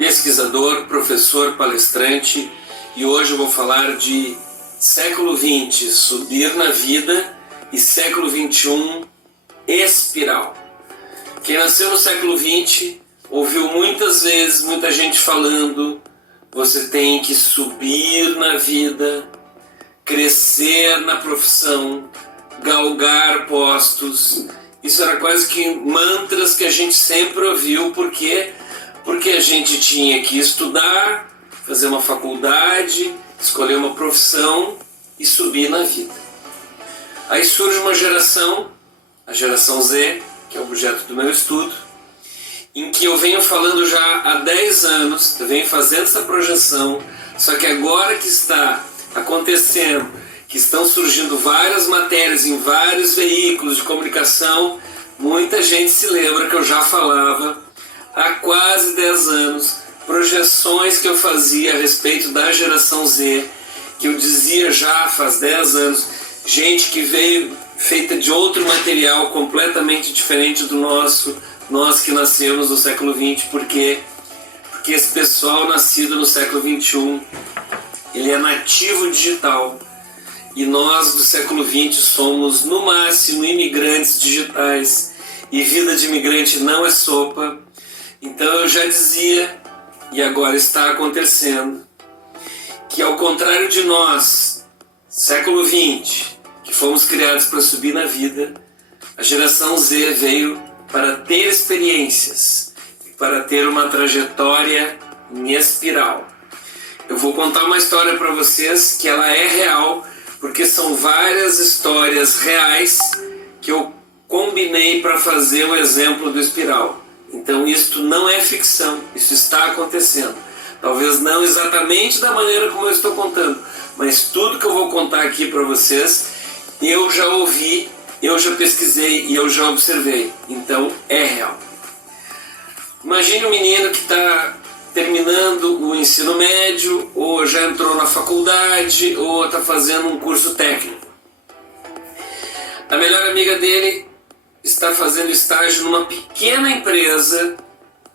pesquisador, professor, palestrante, e hoje eu vou falar de século XX, subir na vida, e século XXI, espiral. Quem nasceu no século XX ouviu muitas vezes muita gente falando: você tem que subir na vida, crescer na profissão, galgar postos. Isso era quase que mantras que a gente sempre ouviu. Por quê? Porque a gente tinha que estudar, fazer uma faculdade, escolher uma profissão e subir na vida. Aí surge uma geração, a geração Z, que é o objeto do meu estudo, em que eu venho falando já há 10 anos, eu venho fazendo essa projeção, só que agora que está acontecendo, que estão surgindo várias matérias em vários veículos de comunicação, muita gente se lembra que eu já falava há quase 10 anos, projeções que eu fazia a respeito da geração Z, que eu dizia já faz 10 anos, gente que veio feita de outro material completamente diferente do nosso, nós que nascemos no século XX. Por quê? Porque esse pessoal nascido no século XXI, ele é nativo digital, e nós do século XX somos no máximo imigrantes digitais, e vida de imigrante não é sopa. Então eu já dizia, e agora está acontecendo, que ao contrário de nós, século XX, que fomos criados para subir na vida, a geração Z veio para ter experiências, para ter uma trajetória em espiral. Eu vou contar uma história para vocês que ela é real, porque são várias histórias reais que eu combinei para fazer o exemplo do espiral. Então isto não é ficção, isso está acontecendo. Talvez não exatamente da maneira como eu estou contando, mas tudo que eu vou contar aqui para vocês, eu já ouvi, eu já pesquisei e eu já observei. Então é real. Imagine um menino que está terminando o ensino médio, ou já entrou na faculdade, ou está fazendo um curso técnico. A melhor amiga dele está fazendo estágio numa pequena empresa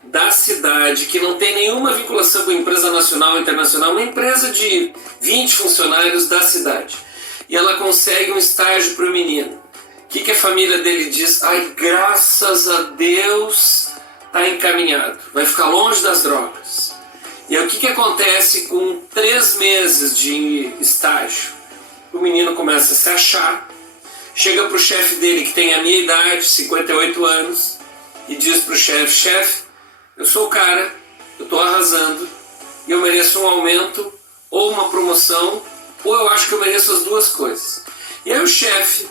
da cidade, que não tem nenhuma vinculação com a empresa nacional ou internacional, uma empresa de 20 funcionários da cidade. E ela consegue um estágio para o menino. O que a família dele diz? Ai, graças a Deus, está encaminhado, vai ficar longe das drogas. E aí o que acontece com 3 meses de estágio? O menino começa a se achar, chega para o chefe dele, que tem a minha idade, 58 anos, e diz para o chefe: chefe, eu sou o cara, eu estou arrasando, e eu mereço um aumento, ou uma promoção, ou eu acho que eu mereço as duas coisas. E aí o chefe,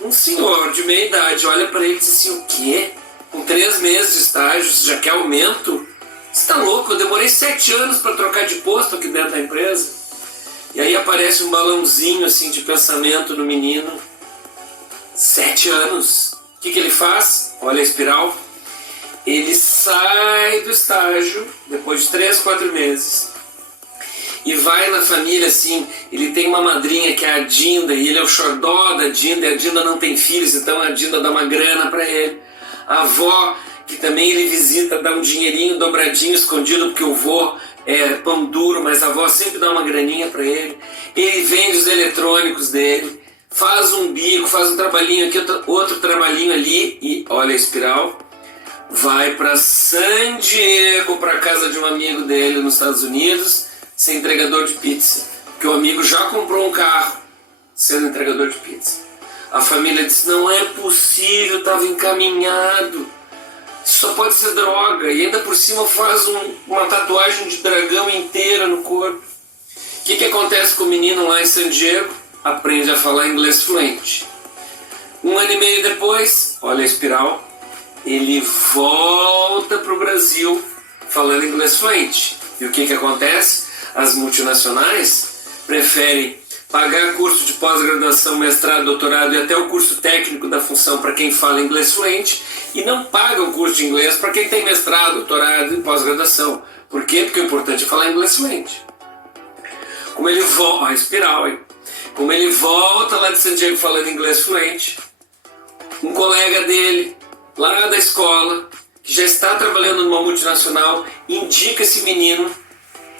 um senhor de meia idade, olha para ele e diz assim: o quê? Com 3 meses de estágio, você já quer aumento? Você está louco? Eu demorei 7 anos para trocar de posto aqui dentro da empresa. E aí aparece um balãozinho assim de pensamento no menino. 7 anos. O que ele faz? Olha a espiral. Ele sai do estágio, depois de 3, 4 meses, e vai na família assim. Ele tem uma madrinha que é a Dinda, e ele é o xodó da Dinda, e a Dinda não tem filhos, então a Dinda dá uma grana para ele. A avó, que também ele visita, dá um dinheirinho dobradinho, escondido, porque o vô é pão duro, mas a avó sempre dá uma graninha para ele. Ele vende os eletrônicos dele, faz um bico, faz um trabalhinho aqui, outro trabalhinho ali, e olha a espiral. Vai para San Diego, para casa de um amigo dele nos Estados Unidos, ser entregador de pizza, porque o amigo já comprou um carro sendo entregador de pizza. A família disse: não é possível, estava encaminhado, só pode ser droga, e ainda por cima faz uma tatuagem de dragão inteira no corpo. O que acontece com o menino lá em San Diego? Aprende a falar inglês fluente. 1 ano e meio depois, olha a espiral, ele volta para o Brasil falando inglês fluente. E o que acontece? As multinacionais preferem pagar curso de pós-graduação, mestrado, doutorado e até o curso técnico da função para quem fala inglês fluente, e não pagam o curso de inglês para quem tem mestrado, doutorado e pós-graduação. Por quê? Porque o importante é falar inglês fluente. Como ele volta, a espiral, hein? Como ele volta lá de San Diego falando inglês fluente, um colega dele, lá da escola, que já está trabalhando numa multinacional, indica esse menino,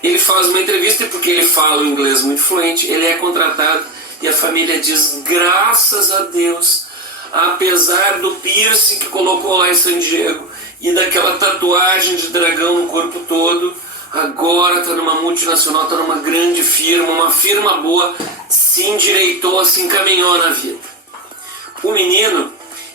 ele faz uma entrevista e porque ele fala o inglês muito fluente, ele é contratado e a família diz, graças a Deus, apesar do piercing que colocou lá em San Diego e daquela tatuagem de dragão no corpo todo, agora está numa multinacional, está numa grande firma, uma firma boa, se endireitou, se encaminhou na vida. O menino,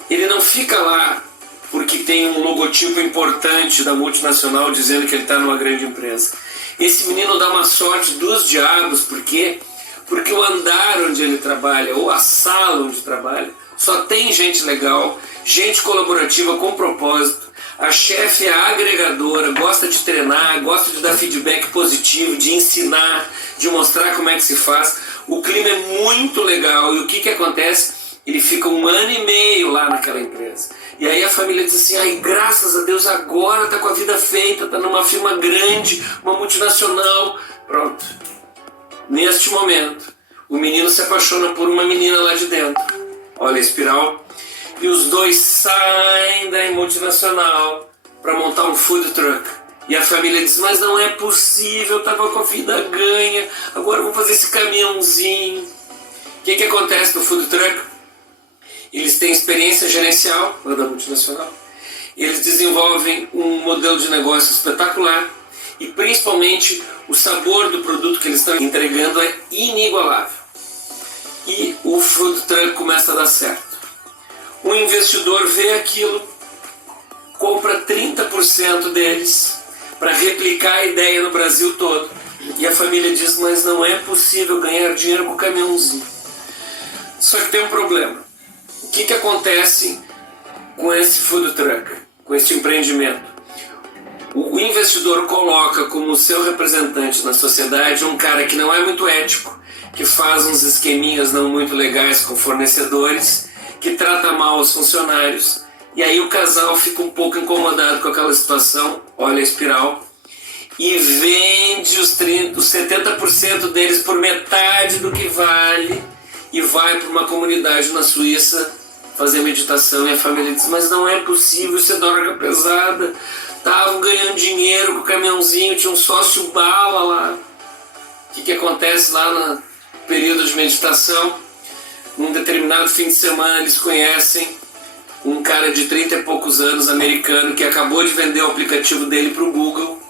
ele não fica lá porque tem um logotipo importante da multinacional dizendo que ele está numa grande empresa. Esse menino dá uma sorte dos diabos, por quê? Porque o andar onde ele trabalha, ou a sala onde trabalha, só tem gente legal, gente colaborativa com propósito. A chefe é agregadora, gosta de treinar, gosta de dar feedback positivo, de ensinar, de mostrar como é que se faz. O clima é muito legal e o que acontece? Ele fica 1 ano e meio lá naquela empresa. E aí a família diz assim, ai, graças a Deus agora está com a vida feita, está numa firma grande, uma multinacional. Pronto. Neste momento, o menino se apaixona por uma menina lá de dentro. Olha a espiral. E os dois saem da multinacional para montar um food truck. E a família diz, mas não é possível, eu estava com a vida ganha, agora vamos fazer esse caminhãozinho. O que acontece no food truck? Eles têm experiência gerencial lá da multinacional. Eles desenvolvem um modelo de negócio espetacular e principalmente o sabor do produto que eles estão entregando é inigualável. E o food truck começa a dar certo. Um investidor vê aquilo, compra 30% deles para replicar a ideia no Brasil todo. E a família diz, mas não é possível ganhar dinheiro com o caminhãozinho. Só que tem um problema. O que acontece com esse food truck, com esse empreendimento? O investidor coloca como seu representante na sociedade um cara que não é muito ético, que faz uns esqueminhas não muito legais com fornecedores, que trata mal os funcionários, e aí o casal fica um pouco incomodado com aquela situação, olha a espiral, e vende os 70% deles por metade do que vale, e vai para uma comunidade na Suíça fazer meditação, e a família diz, mas não é possível, isso é droga pesada, estavam ganhando dinheiro com o caminhãozinho, tinha um sócio bala lá. O que acontece lá no período de meditação? Num determinado fim de semana eles conhecem um cara de 30 e poucos anos, americano, que acabou de vender o aplicativo dele para o Google.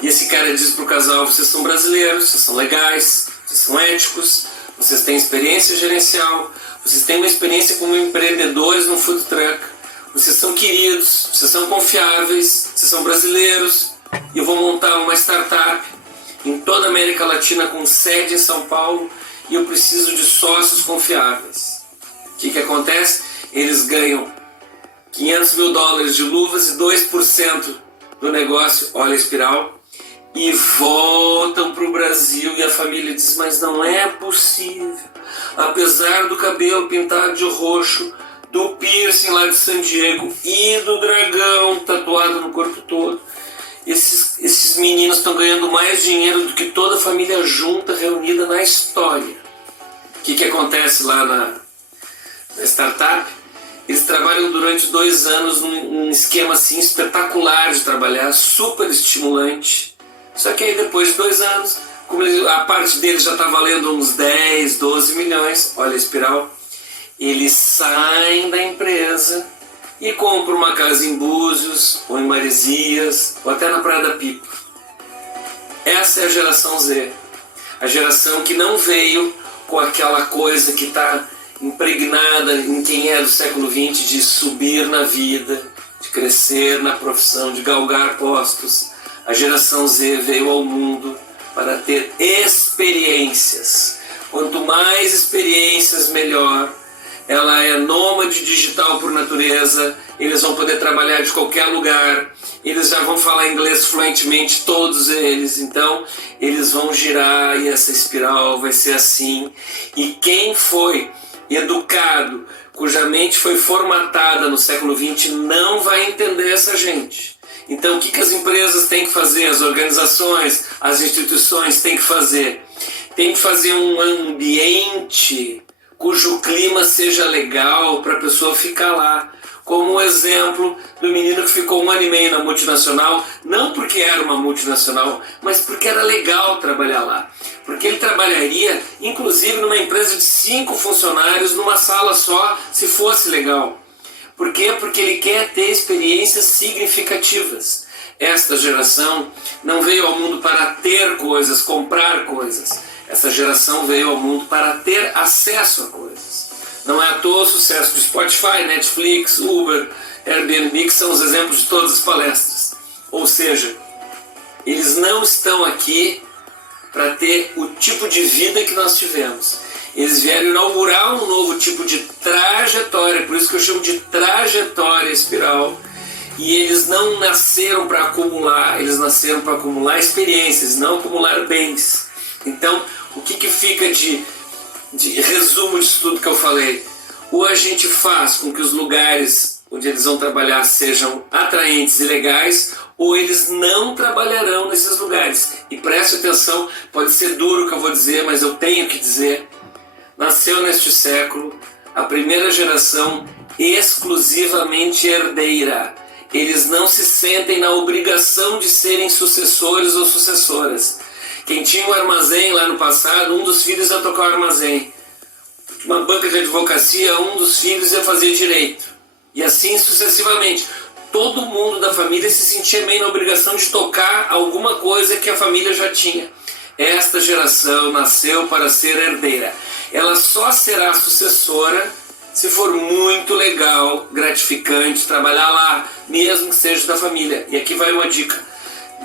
E esse cara diz para o casal, vocês são brasileiros, vocês são legais, vocês são éticos, vocês têm experiência gerencial, vocês têm uma experiência como empreendedores no food truck, vocês são queridos, vocês são confiáveis, vocês são brasileiros, e eu vou montar uma startup em toda a América Latina com sede em São Paulo, e eu preciso de sócios confiáveis. O que acontece? Eles ganham $500 mil de luvas e 2% do negócio, olha a espiral, e voltam para o Brasil e a família diz, mas não é possível, apesar do cabelo pintado de roxo, do piercing lá de San Diego e do dragão tatuado no corpo todo, esses meninos estão ganhando mais dinheiro do que toda a família junta, reunida na história. O que acontece lá na startup? Eles trabalham durante 2 anos num esquema assim espetacular de trabalhar, super estimulante. Só que aí depois de 2 anos, como a parte deles já está valendo uns 10, 12 milhões, olha a espiral, eles saem da empresa e compram uma casa em Búzios, ou em Maresias, ou até na Praia da Pipa. Essa é a geração Z. A geração que não veio com aquela coisa que está impregnada em quem é do século XX de subir na vida, de crescer na profissão, de galgar postos. A geração Z veio ao mundo para ter experiências. Quanto mais experiências, melhor. Ela é nômade digital por natureza, eles vão poder trabalhar de qualquer lugar, eles já vão falar inglês fluentemente, todos eles, então eles vão girar e essa espiral vai ser assim. E quem foi educado, cuja mente foi formatada no século XX, não vai entender essa gente. Então o que as empresas têm que fazer, as organizações, as instituições têm que fazer? Tem que fazer um ambiente cujo clima seja legal para a pessoa ficar lá, como o exemplo do menino que ficou 1 ano e meio na multinacional, não porque era uma multinacional, mas porque era legal trabalhar lá. Porque ele trabalharia, inclusive, numa empresa de 5 funcionários, numa sala só, se fosse legal. Por quê? Porque ele quer ter experiências significativas. Esta geração não veio ao mundo para ter coisas, comprar coisas. Essa geração veio ao mundo para ter acesso a coisas. Não é à toa o sucesso do Spotify, Netflix, Uber, Airbnb, que são os exemplos de todas as palestras. Ou seja, eles não estão aqui para ter o tipo de vida que nós tivemos. Eles vieram inaugurar um novo tipo de trajetória, por isso que eu chamo de trajetória espiral. E eles não nasceram para acumular, eles nasceram para acumular experiências, não acumular bens. Então, o que fica de resumo disso tudo que eu falei? Ou a gente faz com que os lugares onde eles vão trabalhar sejam atraentes e legais, ou eles não trabalharão nesses lugares. E preste atenção, pode ser duro o que eu vou dizer, mas eu tenho que dizer. Nasceu neste século a primeira geração exclusivamente herdeira. Eles não se sentem na obrigação de serem sucessores ou sucessoras. Quem tinha um armazém lá no passado, um dos filhos ia tocar o armazém. Uma banca de advocacia, um dos filhos ia fazer direito. E assim sucessivamente. Todo mundo da família se sentia meio na obrigação de tocar alguma coisa que a família já tinha. Esta geração nasceu para ser herdeira. Ela só será sucessora se for muito legal, gratificante trabalhar lá, mesmo que seja da família. E aqui vai uma dica: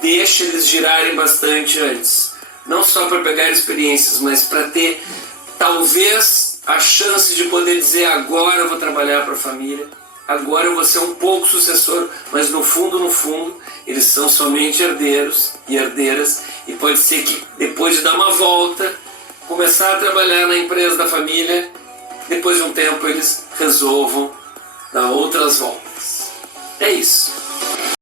deixa eles girarem bastante antes, não só para pegar experiências, mas para ter talvez a chance de poder dizer: agora eu vou trabalhar para a família, agora eu vou ser um pouco sucessor, mas no fundo, eles são somente herdeiros e herdeiras, e pode ser que depois de dar uma volta, começar a trabalhar na empresa da família, depois de um tempo eles resolvam dar outras voltas. É isso.